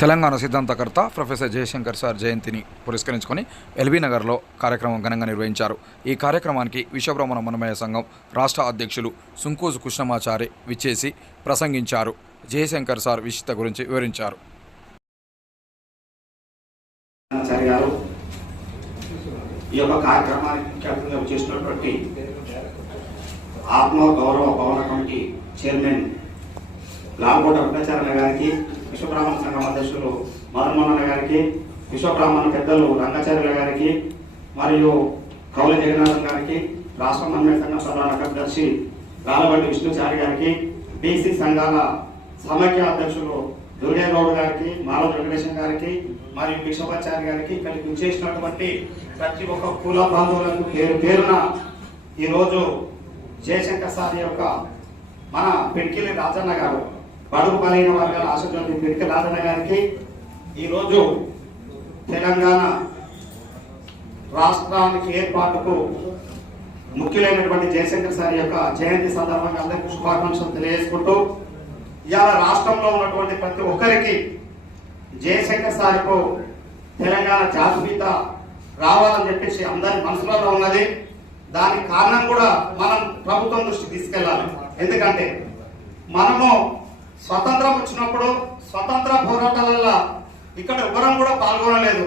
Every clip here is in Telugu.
తెలంగాణ సిద్ధాంతకర్త ప్రొఫెసర్ జయశంకర్ సార్ జయంతిని పురస్కరించుకొని ఎల్బీ నగర్లో కార్యక్రమం ఘనంగా నిర్వహించారు. ఈ కార్యక్రమానికి విశ్వబ్రహ్మణ మనమయ సంఘం రాష్ట్ర అధ్యక్షులు సుంకోజు కృష్ణమాచారి విచ్చేసి ప్రసంగించారు. జయశంకర్ సార్ విశిష్ట గురించి వివరించారు. ఈ యొక్క కార్యక్రమానికి చేసినటువంటి ఆత్మ గౌరవ భవన కమిటీ చైర్మన్ లాల్కోట వెంకటాచార్య గారికి విశ్వబ్రాహ్మణ సంఘం అధ్యక్షులు మదన్మోహన్ గారికి విశ్వబ్రాహ్మణ పెద్దలు రంగాచార్యుల గారికి మరియు కౌల జగన్నాథన్ గారికి రాష్ట్ర మన్య సంఘం ప్రధాన కార్యదర్శి గాలబండి విష్ణుచారి గారికి బీసీ సంఘాల సమైక్య అధ్యక్షులు దుర్గేగౌడ్ గారికి మాలవ వెంకటేశం గారికి మరియు విశ్వపాచార్య గారికి ఇక్కడికి విచ్చేసినటువంటి ప్రతి ఒక్క కుల బాంధవులకు పేరు పేరున ఈరోజు జయశంకర్ సార్ యొక్క మన పిడికిలి రాజన్న గారు బడుగు బలైన వర్గాల ఆశజ్యోతి పిడికిలి రాజన్న గారికి ఈరోజు తెలంగాణ రాష్ట్రానికి ఏర్పాటుకు ముఖ్యులైనటువంటి జయశంకర్ సార్ యొక్క జయంతి సందర్భంగా అందరికీ శుభాకాంక్షలు తెలియజేసుకుంటూ ఇవాళ రాష్ట్రంలో ఉన్నటువంటి ప్రతి ఒక్కరికి జయశంకర్ సార్కు తెలంగాణ జాతిపీత రావాలని చెప్పేసి అందరి మనసులలో ఉన్నది. దానికి కారణం కూడా మనం ప్రభుత్వం దృష్టికి తీసుకెళ్ళాలి. ఎందుకంటే మనము స్వతంత్రం వచ్చినప్పుడు స్వతంత్ర పోరాటాలలో ఇక్కడ ఎవరం కూడా పాల్గొనలేదు.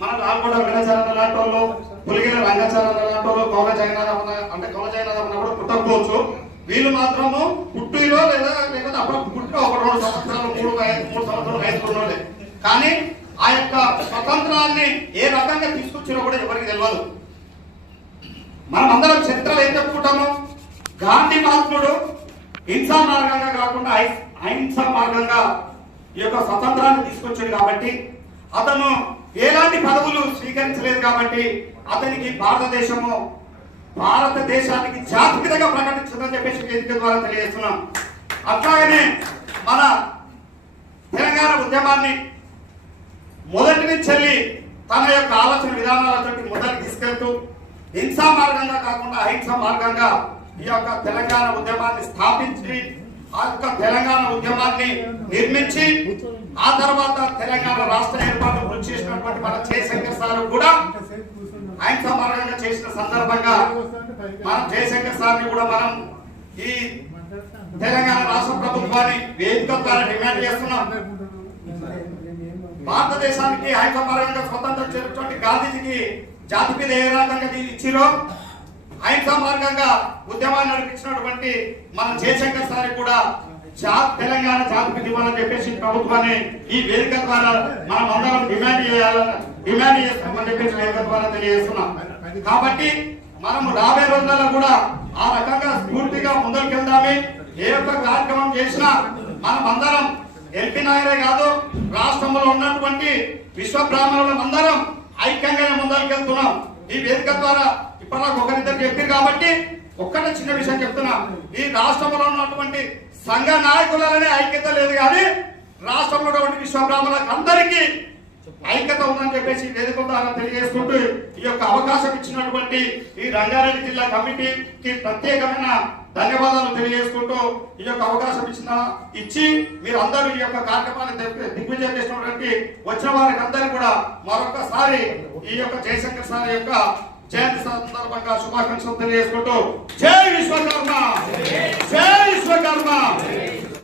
మన లాల్గొండ వెంకటాచార్య లాంటి వాళ్ళు పులిగిన రంగాచార్య లాంటి వాళ్ళు కౌల జగన్నాథం అంటే కౌల జగన్నాథం కూడా పుట్టకపోవచ్చు. వీళ్ళు మాత్రము పుట్టిలో లేదా లేకపోతే అప్పుడు పుట్టిన ఒక రెండు సంవత్సరాలు మూడు ఐదు- మూడు సంవత్సరాలు వేసుకున్నోళ్ళే కానీ ఆ యొక్క స్వతంత్రాన్ని ఏ రకంగా తీసుకొచ్చినా కూడా ఎవరికి తెలియదు మనం అందరం చరిత్రలు ఏం చెప్పుకుంటాము గాంధీ మహాత్ముడు హింసా మార్గంగా కాకుండా అహింసా మార్గంగా ఈ యొక్క స్వతంత్రాన్ని తీసుకొచ్చాడు కాబట్టి అతను ఎలాంటి పదవులు స్వీకరించలేదు కాబట్టి అతనికి భారతదేశము భారతదేశానికి జాతిపితగా ప్రకటించదని చెప్పేసి వేదిక ద్వారా తెలియజేస్తున్నాం. అట్లాగనే మన తెలంగాణ ఉద్యమాన్ని మొదటి నుంచి వెళ్ళి తన యొక్క ఆలోచన విధానాలతో మొదలు తీసుకెళ్తూ హింసా మార్గంగా కాకుండా అహింసా మార్గంగా ఈ యొక్క తెలంగాణ ఉద్యమాన్ని స్థాపించి ఆ యొక్క తెలంగాణ ఉద్యమాన్ని నిర్మించి ఆ తర్వాత తెలంగాణ రాష్ట్ర ఏర్పాటు కృషి చేసినటువంటి మన జయశంకర్ సార్ కూడా ఆయన సమానంగా చేసిన సందర్భంగా మనం జయశంకర్ సార్ని కూడా మనం ఈ తెలంగాణ రాష్ట్ర ప్రభుత్వాన్ని వేదిక ద్వారా డిమాండ్ చేస్తున్నాం. భారతదేశానికి ఐకమరంగా స్వతంత్రం చేసినటువంటి గాంధీజీకి జాతిపీద ఏ రకంగా ఇచ్చిరో అహింసా మార్గంగా ఉద్యమాన్ని నడిపించినటువంటి మన జయశంకర్ సార్ కూడా జా తెలంగాణ జాతికి ఇవ్వాలని చెప్పేసి ప్రభుత్వాన్ని ఈ వేదిక ద్వారా మనం అందరం డిమాండ్ చేయాలని డిమాండ్ చేస్తామని చెప్పేసి వేదిక ద్వారా తెలియజేస్తున్నాం. కాబట్టి మనం రాబోయే రోజులలో కూడా ఆ రకంగా స్ఫూర్తిగా ముందరికెళ్దామే. ఏ ఒక్క కార్యక్రమం చేసినా మనం అందరం ఎల్పీ నాయరే కాదు రాష్ట్రంలో ఉన్నటువంటి విశ్వ బ్రాహ్మణులం అందరం ఐక్యంగానే ముందరికెళ్తున్నాం. ఈ వేదిక ద్వారా ఇప్పటిదాకా ఒకరిద్దరు చెప్పారు కాబట్టి ఒక్కటే చిన్న విషయం చెప్తున్నా. ఈ రాష్ట్రంలో ఉన్నటువంటి సంఘ నాయకులనే ఐక్యత లేదు కానీ రాష్ట్రంలో ఉన్నటువంటి విశ్వబ్రాహ్మణులకు అందరికీ ఐక్యత ఉందని చెప్పేసి వేదిక ద్వారా తెలియజేసుకుంటూ ఈ యొక్క అవకాశం ఇచ్చినటువంటి ఈ రంగారెడ్డి జిల్లా కమిటీకి ప్రత్యేకమైన ధన్యవాదాలు తెలియజేసుకుంటూ ఈ యొక్క అవకాశం ఇచ్చిన ఇచ్చి మీరు అందరూ ఈ యొక్క కార్యక్రమాన్ని దిగ్విజయం చేసినటువంటి వచ్చిన వారికి అందరికీ కూడా మరొకసారి ఈ యొక్క జయశంకర్ సార్ యొక్క జయంతి సందర్భంగా శుభాకాంక్షలు తెలియజేసుకుంటూ జై విశ్వకర్మ! జై విశ్వకర్మ!